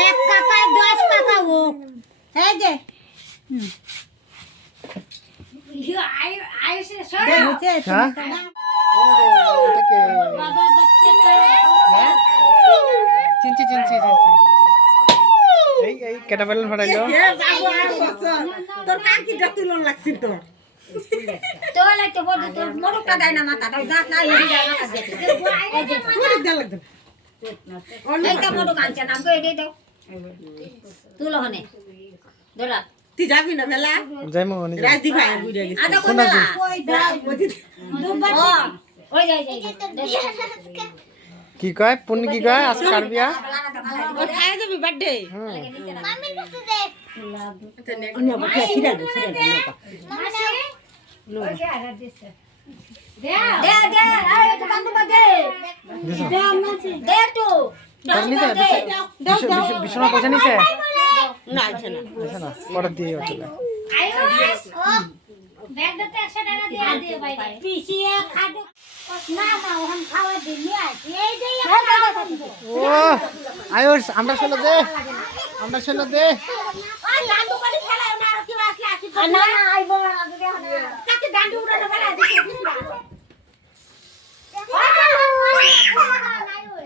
এক কাকায় 10 টাকা ও এই যে দেখছে হ্যাঁ? এটাকে বাবা বাচ্চাটা হ্যাঁ চিনছি এই কেটা বেলুন ফাটাইলো তোর কাকিটা তুলন লাগছিল তোর তোলে তো বড় তো মোড়কটা দেয় না মাথা দাও দাঁত না এই যায় মাথা দেখে এই যে অনেক দেওয়া লাগতো এইটা মোড়ক আনছে না গো এই দাও তুলো হনে ধরা তুই যাবি না মেলা যাই মো নিজে রাজদীপ ভাই বুঝে গেছে আদা কোন মেলা ওই দাও ও ওই যাই কি কয় পুন্নি কি কয় আজ কারবিয়া ও খায় যাবি বার্থডে মামির কাছে দে অন্য বাচ্চা ছিড়া দে দে এই তো বান্দু দে দে তো তোর নিচে বিছানা পয়সা নিচে না আছে না আছে না পরে দিয়ে ওঠে আয়ুষ ব্যাগ দিতে 100 টাকা দিয়ে দে ভাই পিছিয়ে খাদু না ওখান খাওয়া দিনি আছে এই যে ও আয়ুষ আমরা ছিল দে ওই দাঁড়ু করে ফেলায় না আর কি আসলে আসি না না আইবো না কাকে দাঁড়ু উড়ানো ফেলা দিছিস না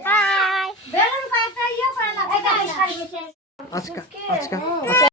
হাই বেলুন কয়েকটা ইয়ে করে না এটা খাই গেছে আজকে